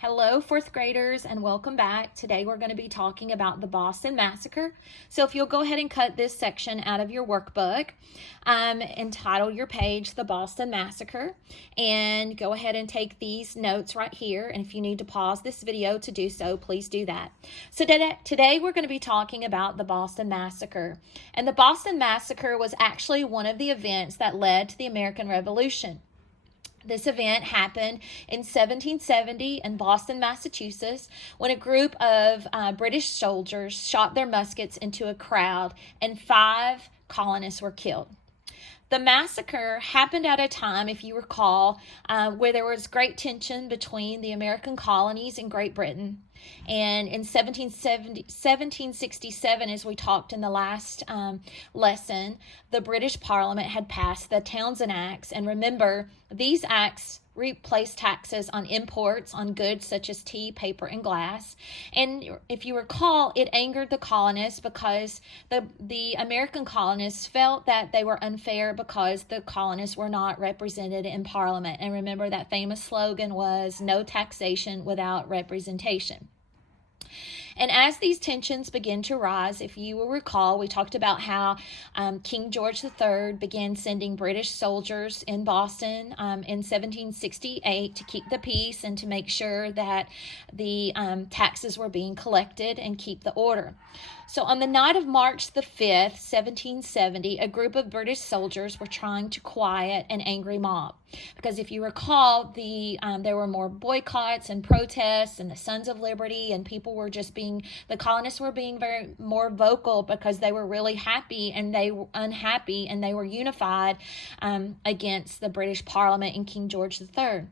Hello, fourth graders, and welcome back. Today we're going to be talking about the Boston Massacre. So if you'll go ahead and cut this section out of your workbook, entitle your page The Boston Massacre, and go ahead and take these notes right here. And if you need to pause this video to do so, please do that. So today we're going to be talking about the Boston Massacre. And the Boston Massacre was actually one of the events that led to the American Revolution. This event happened in 1770 in Boston, Massachusetts, when a group of British soldiers shot their muskets into a crowd and 5 colonists were killed. The massacre happened at a time, if you recall, where there was great tension between the American colonies and Great Britain. And in 1767, as we talked in the last lesson, the British Parliament had passed the Townshend Acts. And remember, these acts replaced taxes on imports on goods such as tea, paper, and glass. And if you recall, it angered the colonists because the American colonists felt that they were unfair because the colonists were not represented in Parliament. And remember, that famous slogan was "No taxation without representation." And as these tensions begin to rise, if you will recall, we talked about how King George III began sending British soldiers in Boston in 1768 to keep the peace and to make sure that the taxes were being collected and keep the order. So on the night of March the 5th, 1770, a group of British soldiers were trying to quiet an angry mob. Because if you recall, there were more boycotts and protests and the Sons of Liberty, and people were just the colonists were being more vocal because they were really happy and they were unhappy and they were unified against the British Parliament and King George III.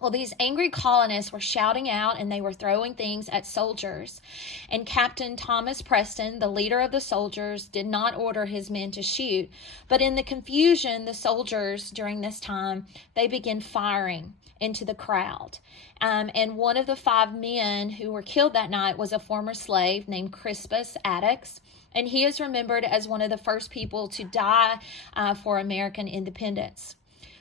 Well, these angry colonists were shouting out and they were throwing things at soldiers. And Captain Thomas Preston, the leader of the soldiers, did not order his men to shoot. But in the confusion, the soldiers during this time, they began firing into the crowd. And one of the 5 men who were killed that night was a former slave named Crispus Attucks. And he is remembered as one of the first people to die for American independence.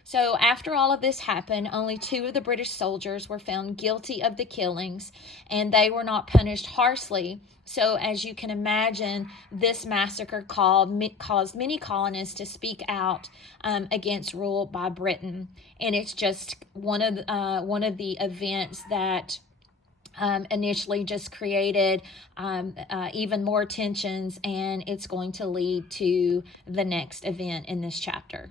So after all of this happened, only 2 of the British soldiers were found guilty of the killings, and they were not punished harshly. So as you can imagine, this massacre caused many colonists to speak out against rule by Britain. And it's just one of the events that initially just created even more tensions, and it's going to lead to the next event in this chapter.